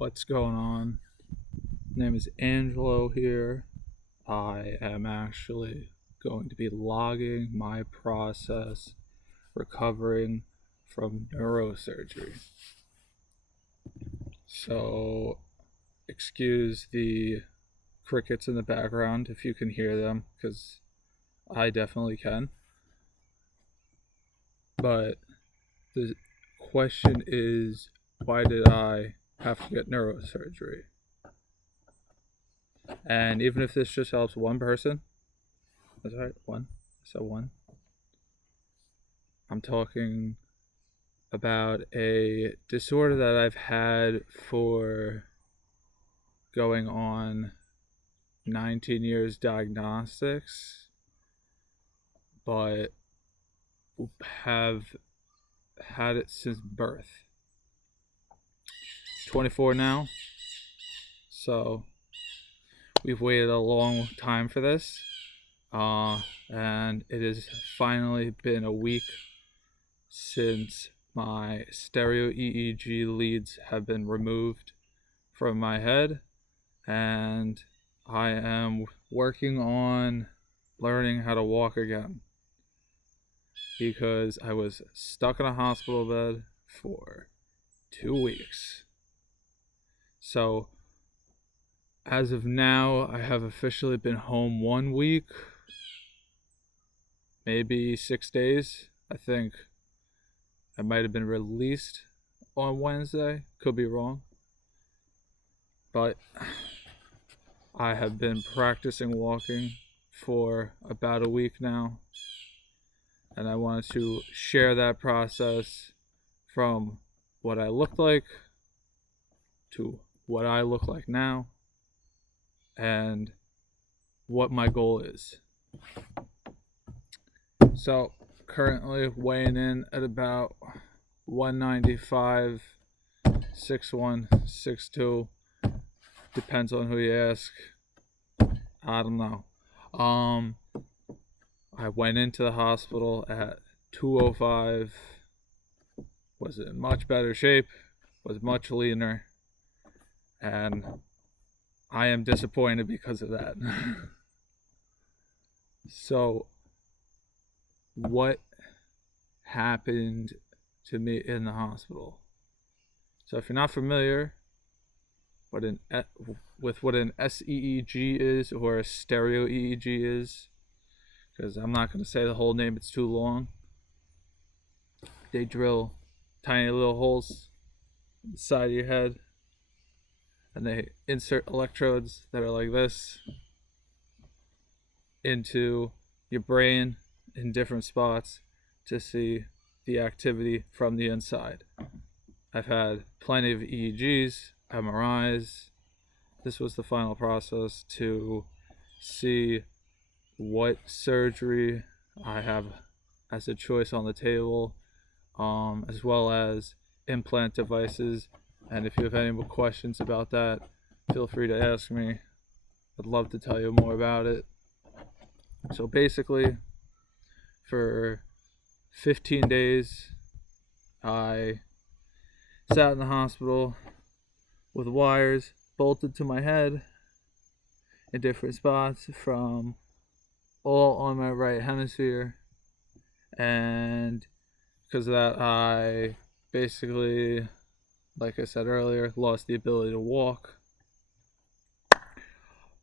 What's going on? My name is Angelo here. I am actually going to be logging my process recovering from neurosurgery. So, excuse the crickets in the background if you can hear them, because I definitely can. But the question is, why did I have to get neurosurgery? And even if this just helps one person, that's right, one. So one. I'm talking about a disorder that I've had for going on 19 years diagnostics, but have had it since birth. 24 now, so we've waited a long time for this, and it has finally been a week since my stereo EEG leads have been removed from my head, and I am working on learning how to walk again, because I was stuck in a hospital bed for 2 weeks. So as of now, I have officially been home 1 week, maybe 6 days. I think I might have been released on Wednesday, could be wrong. But I have been practicing walking for about a week now, and I wanted to share that process from what I looked like to what I look like now and what my goal is. So currently weighing in at about 195, 6'1", 6'2", depends on who you ask. I don't know. I went into the hospital at 205, was in much better shape, was much leaner, and I am disappointed because of that. So, what happened to me in the hospital? So, if you're not familiar with what an SEEG is or a stereo EEG is, because I'm not going to say the whole name, it's too long. They drill tiny little holes in the side of your head, and they insert electrodes that are like this into your brain in different spots to see the activity from the inside. I've had plenty of EEGs, MRIs. This was the final process to see what surgery I have as a choice on the table, as well as implant devices. And if you have any more questions about that, feel free to ask me. I'd love to tell you more about it. So basically, for 15 days, I sat in the hospital with wires bolted to my head in different spots from all on my right hemisphere. And because of that, I basically, like I said earlier, lost the ability to walk.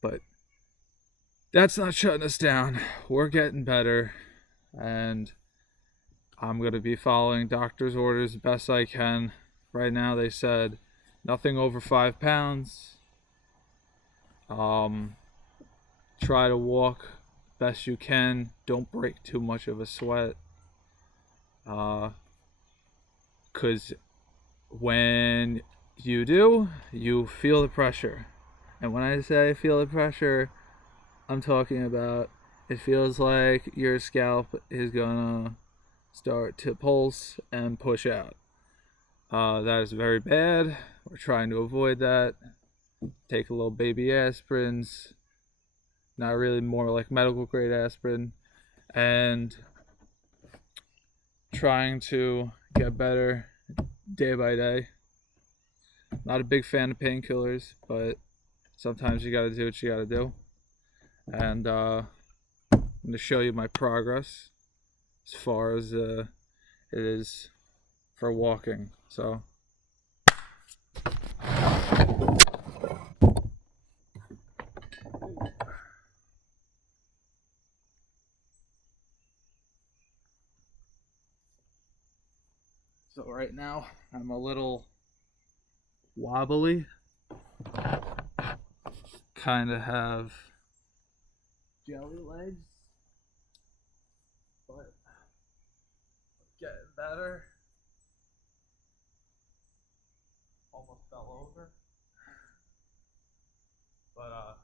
But that's not shutting us down. We're getting better, and I'm going to be following doctor's orders best I can. Right now, they said nothing over 5 pounds. Try to walk best you can. Don't break too much of a sweat. Because when you do, you feel the pressure. And when I say feel the pressure, I'm talking about it feels like your scalp is gonna start to pulse and push out. That is very bad. We're trying to avoid that. Take a little baby aspirins, not really, more like medical grade aspirin, and trying to get better day by day. Not a big fan of painkillers, but sometimes you gotta do what you gotta do. And I'm gonna show you my progress as far as it is for walking. So right now I'm a little wobbly, kind of have jelly legs, but getting better. Almost fell over, but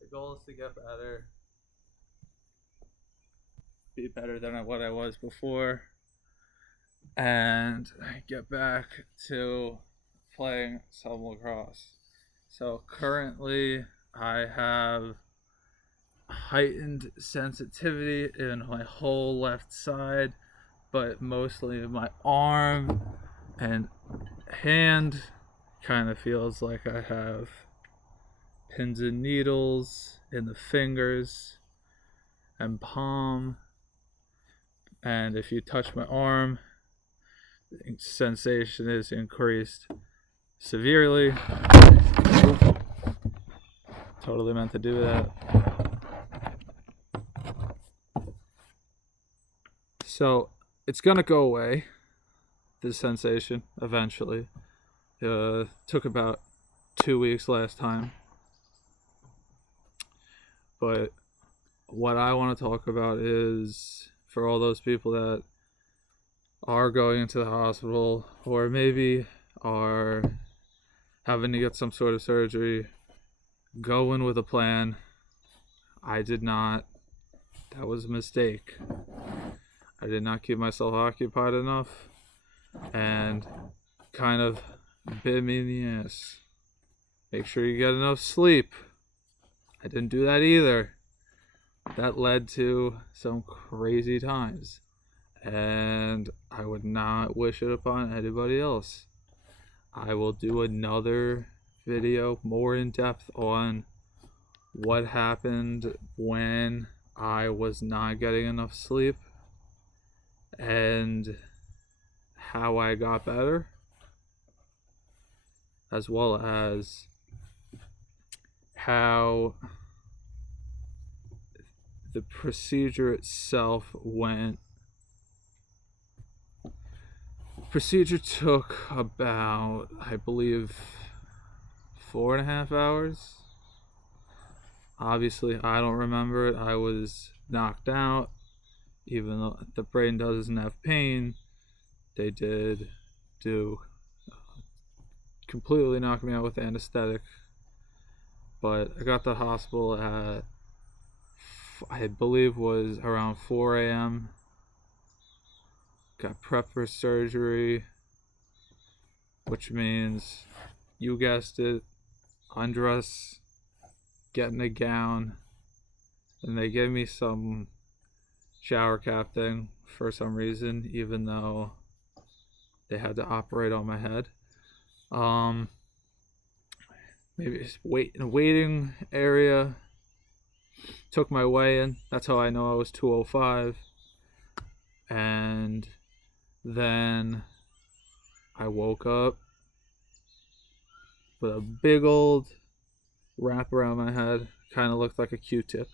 the goal is to get better, be better than what I was before, and get back to playing some lacrosse. So currently I have heightened sensitivity in my whole left side, but mostly my arm and hand. Kind of feels like I have pins and needles in the fingers and palm, and if you touch my arm, the sensation is increased severely. Totally meant to do that. So it's gonna go away, this sensation, eventually. Took about 2 weeks last time. But what I want to talk about is for all those people that are going into the hospital, or maybe are having to get some sort of surgery, go in with a plan. I did not. That was a mistake. I did not keep myself occupied enough, and kind of bit me in the ass. Make sure you get enough sleep. I didn't do that either. That led to some crazy times, and I would not wish it upon anybody else. I will do another video more in depth on what happened when I was not getting enough sleep and how I got better, as well as how the procedure itself went. Procedure took about, I believe, 4.5 hours. Obviously, I don't remember it. I was knocked out. Even though the brain doesn't have pain, they did completely knock me out with anesthetic. But I got to the hospital at, I believe, was around 4 a.m. Got prepped for surgery, which means, you guessed it, undress, get in a gown, and they gave me some shower cap thing for some reason, even though they had to operate on my head. Maybe just in a waiting area, took my weigh in. That's how I know I was 205. And then I woke up with a big old wrap around my head. Kind of looked like a Q-tip.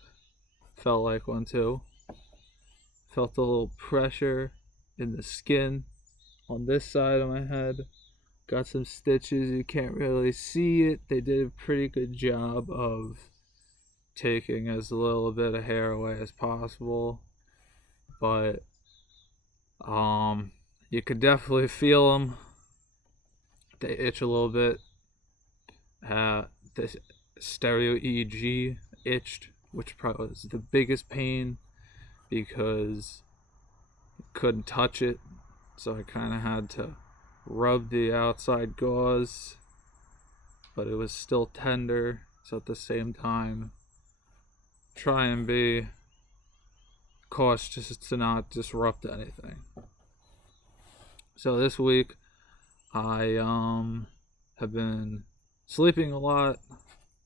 Felt like one too. Felt a little pressure in the skin on this side of my head. Got some stitches. You can't really see it. They did a pretty good job of taking as little bit of hair away as possible. But you could definitely feel them. They itch a little bit. The stereo EEG itched, which probably was the biggest pain because I couldn't touch it. So I kind of had to rub the outside gauze, but it was still tender. So at the same time, try and be cautious to not disrupt anything. So this week, I have been sleeping a lot,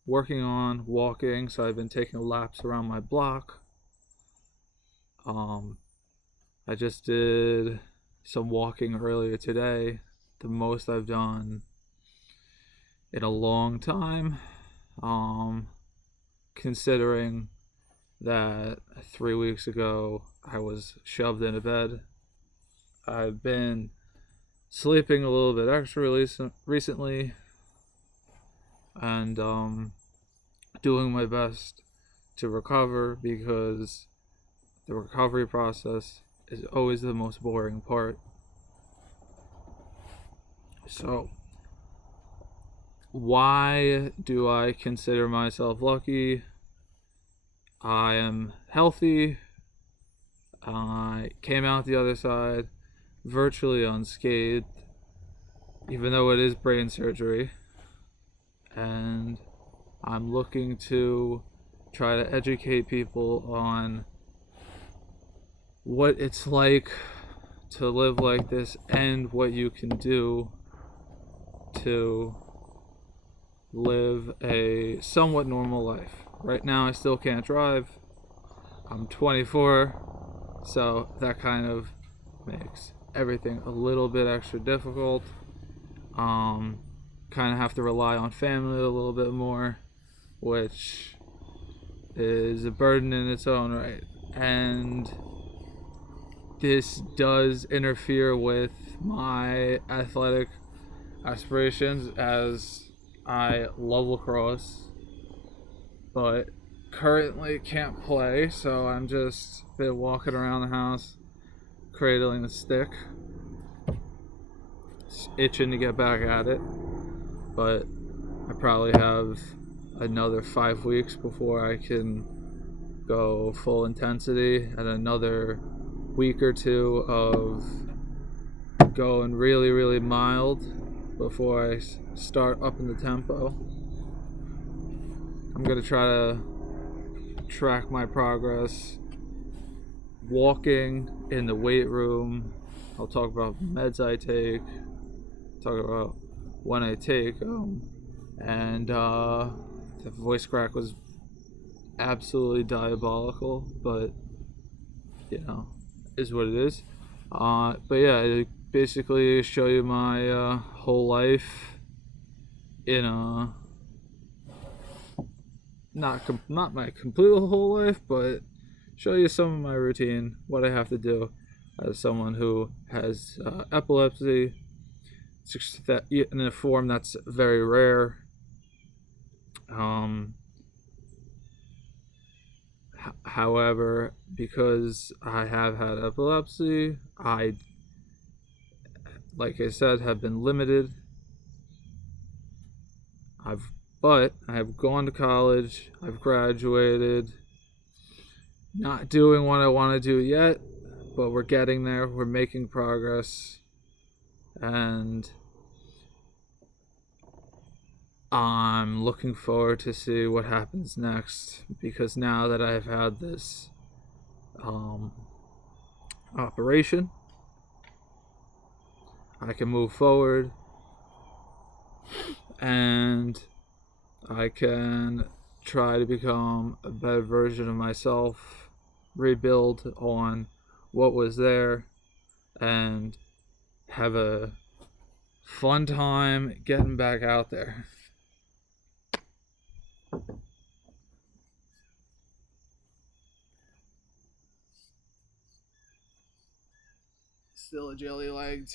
working on walking, so I've been taking laps around my block. I just did some walking earlier today, the most I've done in a long time, considering that 3 weeks ago I was shoved into bed. I've been sleeping a little bit extra recently, and doing my best to recover, because the recovery process is always the most boring part. So, why do I consider myself lucky? I am healthy. I came out the other side virtually unscathed, even though it is brain surgery. And I'm looking to try to educate people on what it's like to live like this and what you can do to live a somewhat normal life. Right now I still can't drive. I'm 24, so that kind of makes everything a little bit extra difficult. Kind of have to rely on family a little bit more, which is a burden in its own right. And this does interfere with my athletic aspirations, as I love lacrosse, but currently can't play, so I'm just been walking around the house cradling the stick, itching to get back at it. But I probably have another 5 weeks before I can go full intensity, and another week or two of going really, really mild before I start up in the tempo. I'm going to try to track my progress walking, in the weight room. I'll talk about meds I take, talk about when I take them, and the voice crack was absolutely diabolical, but you know, is what it is. But yeah, I basically show you my whole life in a not my complete whole life, but show you some of my routine, what I have to do as someone who has epilepsy. It's just that in a form that's very rare. However, because I have had epilepsy, like I said, have been limited. But I have gone to college, I've graduated, not doing what I want to do yet, but we're getting there, we're making progress, and I'm looking forward to see what happens next, because now that I've had this operation, I can move forward, and I can try to become a better version of myself, rebuild on what was there, and have a fun time getting back out there. Still a jelly-legged,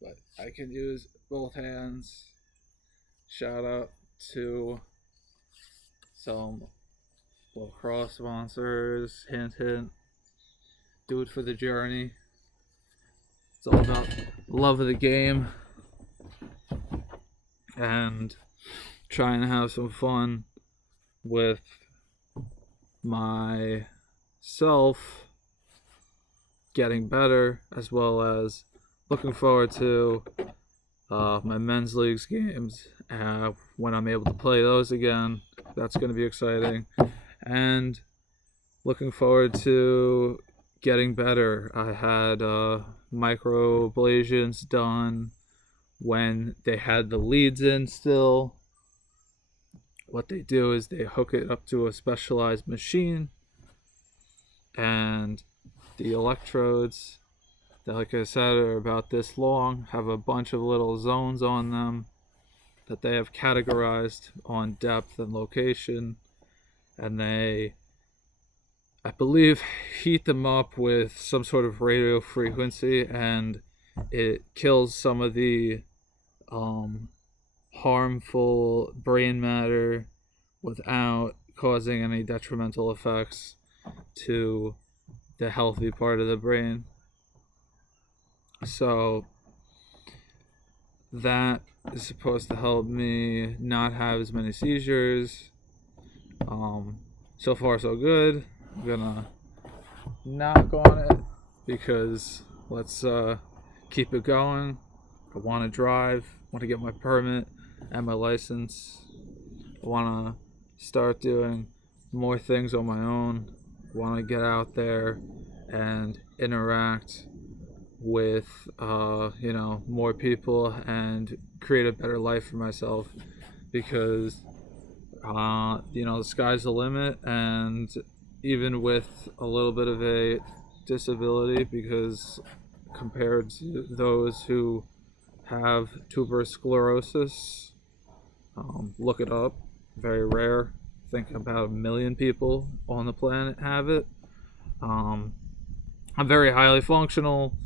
but I can use both hands. Shout out to some lacrosse sponsors. Hint, hint. Do it for the journey. It's all about love of the game and trying to have some fun with myself getting better, as well as looking forward to my men's leagues games when I'm able to play those again. That's going to be exciting. And looking forward to getting better. I had microablations done when they had the leads in still, what they do is they hook it up to a specialized machine, and the electrodes that, like I said, are about this long, have a bunch of little zones on them that they have categorized on depth and location, and they, I believe, heat them up with some sort of radio frequency, and it kills some of the harmful brain matter without causing any detrimental effects to the healthy part of the brain. So that is supposed to help me not have as many seizures. So far so good. I'm gonna knock on it because let's keep it going. I want to drive, want to get my permit and my license. I want to start doing more things on my own. I want to get out there and interact with more people and create a better life for myself, because the sky's the limit. And even with a little bit of a disability, because compared to those who have tuberous sclerosis, look it up, very rare. I think about 1 million people on the planet have it. I'm very highly functional.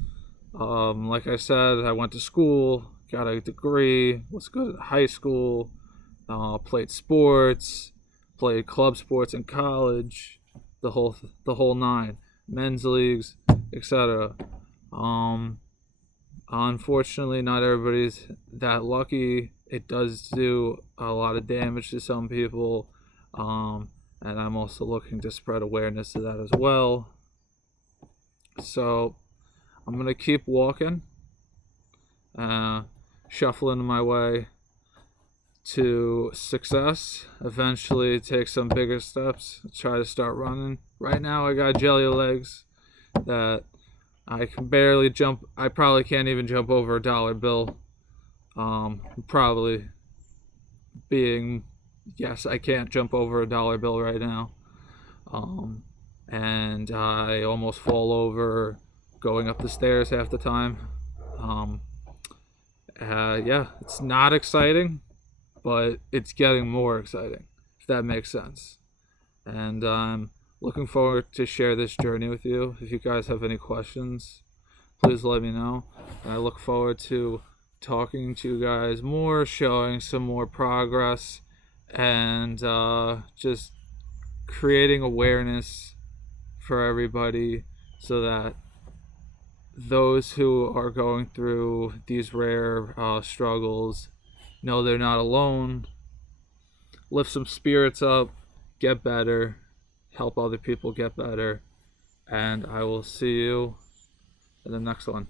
Like I said, I went to school, got a degree, was good at high school, played sports, played club sports in college, the whole nine, men's leagues, etc. Unfortunately, not everybody's that lucky. It does do a lot of damage to some people, and I'm also looking to spread awareness of that as well. So I'm gonna keep walking, shuffling my way to success. Eventually take some bigger steps, try to start running. Right now I got jelly legs that I can barely jump. I probably can't even jump over a dollar bill. Probably being, yes, I can't jump over a dollar bill right now. And I almost fall over going up the stairs half the time. It's not exciting, but it's getting more exciting, if that makes sense. And I'm looking forward to share this journey with you. If you guys have any questions, please let me know. And I look forward to talking to you guys more, showing some more progress, and just creating awareness for everybody so that those who are going through these rare struggles know they're not alone. Lift some spirits up, get better, help other people get better, and I will see you in the next one.